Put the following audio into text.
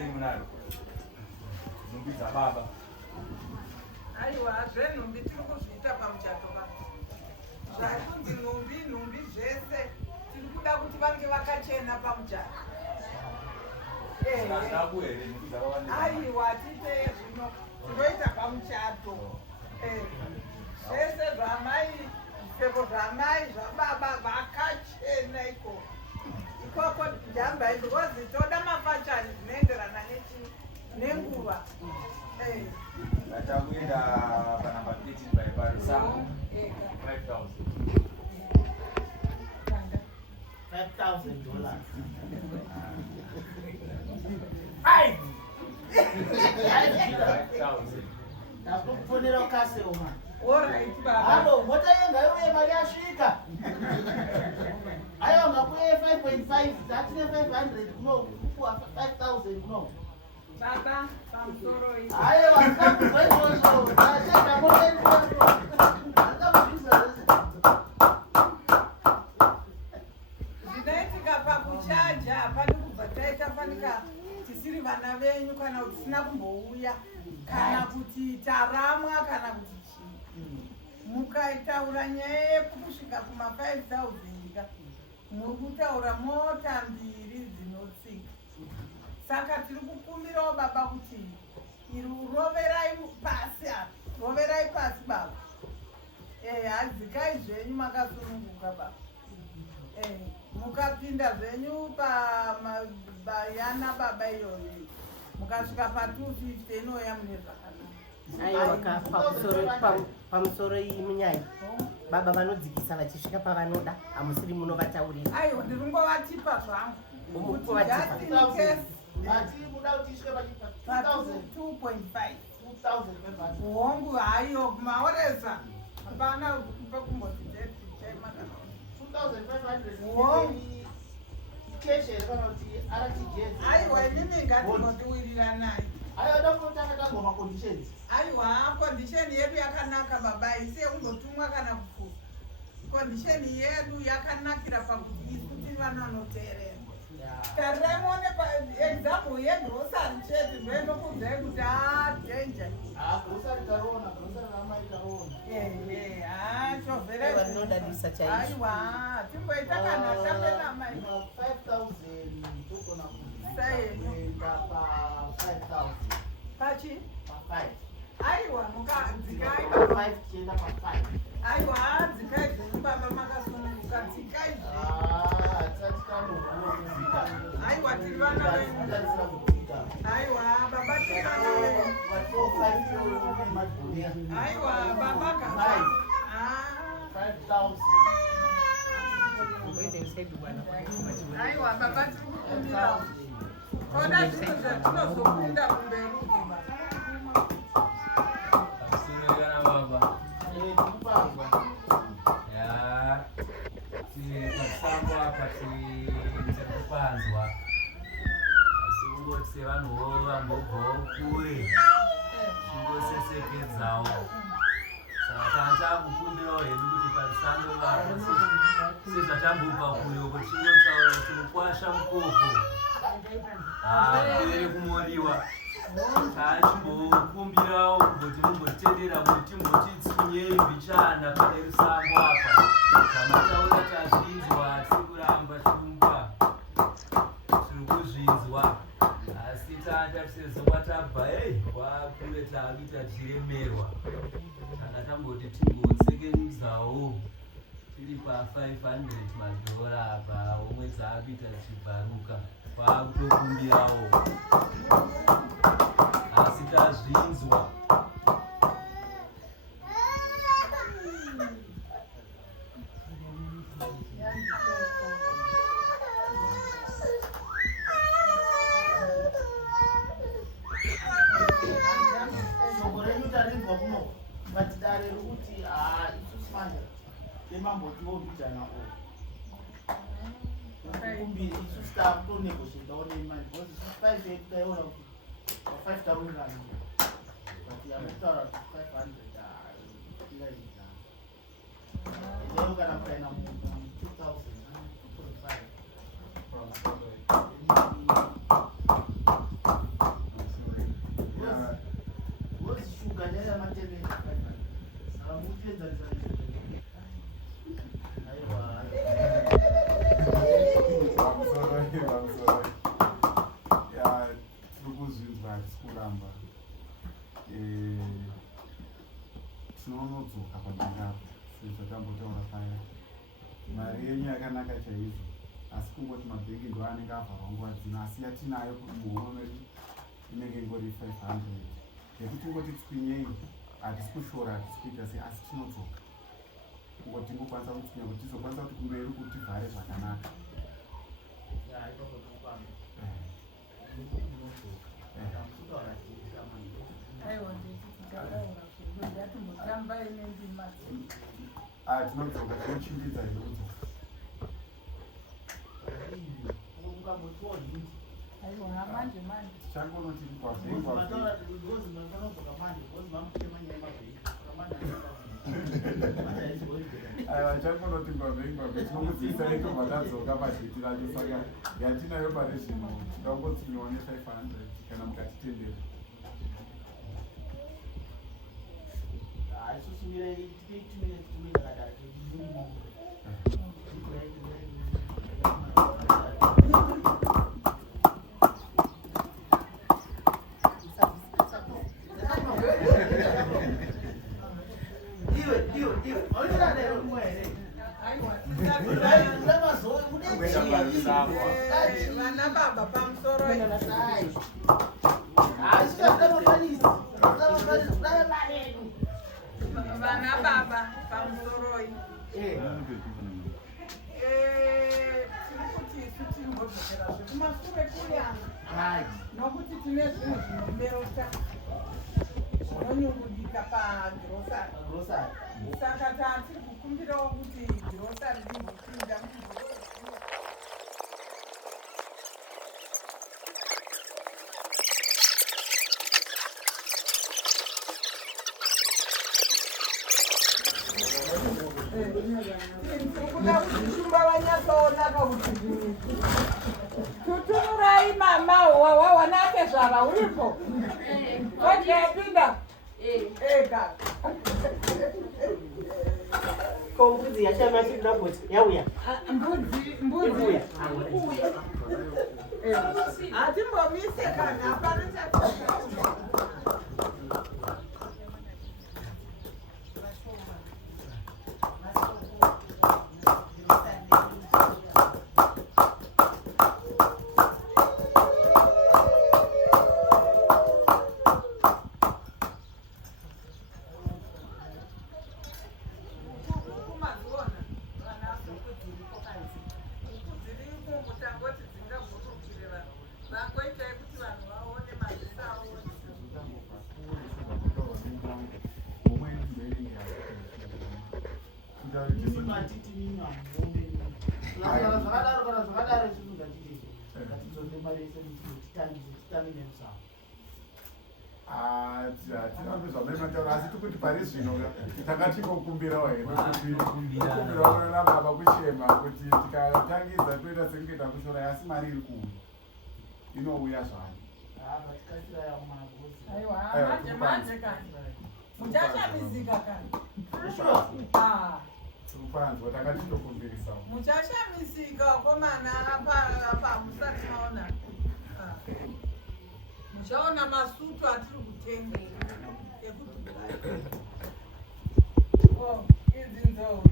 zeni munaro. Nhumbi dzababa. Aiwa, zvenhumbi tiri kuzviita pamuchato pano. Zvakunzi nhumbi zvese tiri kuda kuti vange vakachena pamuchato. Aiwa, tite zvino tinoita pamuchato. Zvese zvamai, zvipfeko zvamai, zvababa vakachena ikoko. Ikoko jamba idzi toda mafashani zvinoenderana nenguva. Takuenda panamba 13 pari sango 5,000. $5,000. Ai! 5,000. Nakufonera ukase uma. Alright baba. Halo, mota yenga iwe mari yasvika. Ayo ngakuye 5.5, tatine 500 kuno, kuwa 5,000 kuno. Baba, pamusoro iyi. Ayo, wakakuzwa izvozvo. Achaka moteni kwazvo. Akakuzvisa zvese. Zvinoitika pakuchaja pane kubva taita fanika tisiri vana venyu kana kuti tisina kumbouya kana kuti taramwa kana kuti chii. Mukaitaura nyaya yekusvika kuma 5,000 ka muri kutaura mota mbiri dzinotsika. Saka tiri kukumbirawo baba kuti roverai pasi apa, roverai pasi baba. Hadzikai zvenyu makasununguka baba. Mukapinda zvenyu pamayana baba iyoyo mukasvika pa250 inoya mune zvakanaka. Aiwa, pamusoro iyi munyaya baba vanodzikisa vachisvika pavanoda, hamusiri munovataurira. Aiwa, ndiri kungovatipa zvangu. Ati muda kuti isvike pa 2.5 hongu hayo maoresa hapana pekumboti 2,500 cash kana kuti RTGS. Aiwa, inini ngatinodiwirira naye. Ayo ndakutanga tangoma conditions. Aiwa, condition yedu yakanaka baba, ise ungotumwa kana kufuka. Condition yedu yakanakira pakuti isuti vananoteerera. Taremone example yegrocery chete zvendo kunzai kuti danger. Grocery tarona, grocery ramai tarona. Chovhera vanodadisa chaizvo. Aiwa, timboita kana tape namai 5,000 tokona kuenda pa 5,000. Pachi? Pa 5. Aiwa, mukadzikai 5 chienda pa 5. Aiwa, dzikai zvenyu baba makasununguka, dzikai aiwa, tiri vana venyu. Aiwa, baba tiri vana venyu. Aiwa, baba kafa. 5,000. Aiwa, baba tiri kukumbirawo. Toda zvinhu zvatinozokunda kumberi uku baba. Pasurikana baba. Ya. Pasambo apa tikupanzwa. Asi ungoti sevanhuwo vambobvawo kure. Chingosesekedzawo. Saka takukumbirawo hedu kuti pamusando vapo sezvatambobva kure uko tingotaura kuti mukwasha mukoko. Kupere kumoriwa. Tachimbokumbirawo kuti mumbotendera kuti timbotitsunyei mbichana pane rusango apa. Tamataura tazvinzwa tiri kuramba shumba. Tiri kuzvinzwa. Asi tata tisezokwa tabva kwakure takuita tichiremerwa. Kana tamboti timbotsekenudzawo tiri pa $500 apa omwe dzakuita tichibvaruka. Kwakutokumbirawo. Asi tazvinzwa. Batidare kuti isusu manje lemambotiwo mbijana o. Kumbi isusu takutonegotiate one imali because isusu 5 taona kuti 5,000 rand. But yamutaura 500 iraita. Leo kana mkaina 2,000 2.5. munonodzoka pabhangapo sezvo tambotaura paya. Mari yenyu yakanaka chaizvo, asi kungoti mabhengi ndo anenge avharwa nguva dzino, asi yatinayo kuti muhuro medu inenge ingori 500 yekuti ngoti tswinyei, hatisi kushora, hatisi kuita sei, asi tinodzoka kungoti ngokwanisa kutswinya kuti tizokwanisa kuti kumberi kuti tivhare zvakanaka. Tinodzoka tinochimbidza iudzo. Tichangonoti changonoti kwavhengwavhe tinokudzivisai tobva tadzoka pachiti racho, saka yatinayo pari zvino tingangotsviniwa ne500 kana mukatitendera. Vana baba pamusoro vana baba pamusoro tirikuti isu timbozokera zvekumashure kuyana nokuti tine zvinhu zvinomerota zvinonyungudika pagirosari, saka tatiri kukumbirawo kuti girosari rimbopinda kuda kuti shumba vanyatsoonaka kuti tutunurai mama wawanake zvara uripo wajapinda ega kombudzi yachamachidaboti yauya mbudzi hatimbomise kana hapana tinambezvamemataura asi tikuti pari zvino takatingokumbirawo here kukumbirawo na baba kuchema kuti tikatangidza toita sekuita kushora, asi mari iri kuuya inouya zvayo. manje kani muchashamizika kani tikupanzwa takatitokumbirisawo muchashamisika komana pamusati maona muchaona masutu atiri kutenga ekuti idzi nzou